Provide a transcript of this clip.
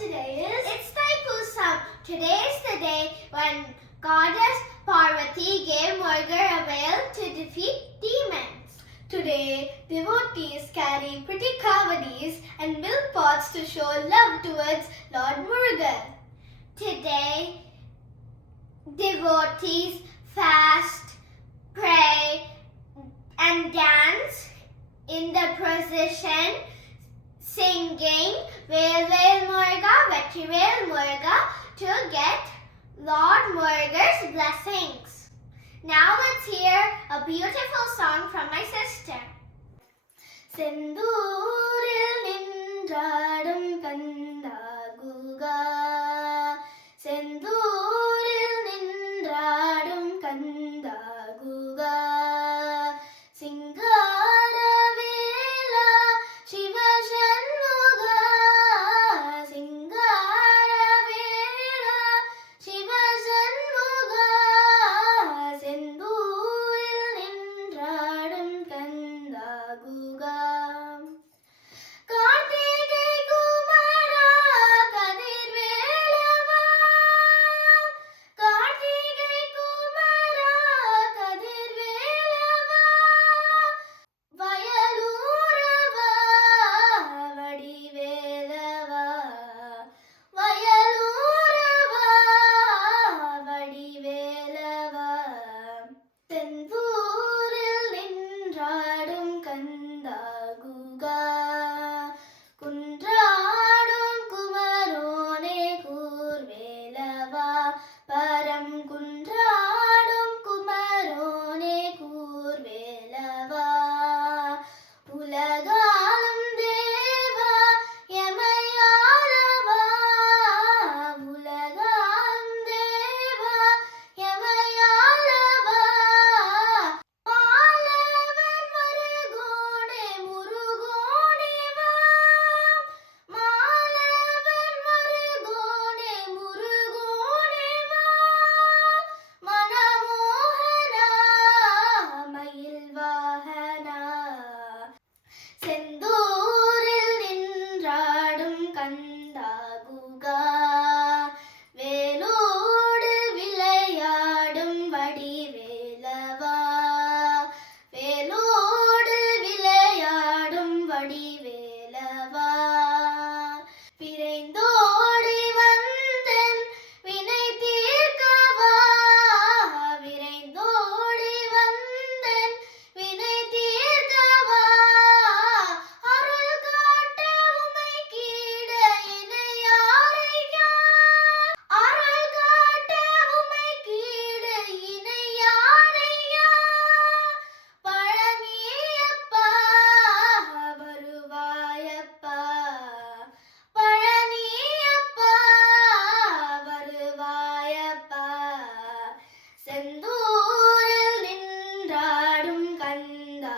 today is? It's Thaipusam. Today is the day when Goddess Parvati gave Murugar a veil to defeat demons. Today, devotees carry pretty kavadis and milk pots to show love towards Lord Murugan. Today, devotees fast, pray, and dance in the procession, singing Vel Vel Muruga, Vetri Vel Muruga to get Lord Muruga's blessings. Now let's hear a beautiful song from my sister. Senduril nindradum kandaguga, Senduril nindradum kandaguga, Singara vela Shiva Shanmuga, Singara vela Shiva Shanmuga, Senduril nindradum kandaguga. Kartigai Kumara Kadirvelava, Kartigai Kumara Kadirvelava, Vayalurava Vadivelava, Vayalurava Vadivelava, Senduril nindradum kandaguga, Kundradum kumarone kurvelava, Param kundradum kumarone kurvelava, Ulagalum deva yamayalava, Ulagalum deva yamayalava, Malavan Marugone Murugone va, Malavan Marugone Murugone va, Manamohana Mayilvahana, Senduril nindradum kandaguga, Velodu vilayadum vadivelava, Velodu vilayadum vadivelava, விரைந்தோடி வந்தன் வினை தீர்க்கவா, விரைந்தோடி வந்தன் வினை தீர்க்கவா, அருள் காட்ட உமை கீட இணையாரையா, அருள் காட்ட உமை கீட இணையாரையா, பழனியப்பா வருவாயப்பா, பழனியப்பா வருவாயப்பா, செந்தூரில் நின்றாடும் கந்தா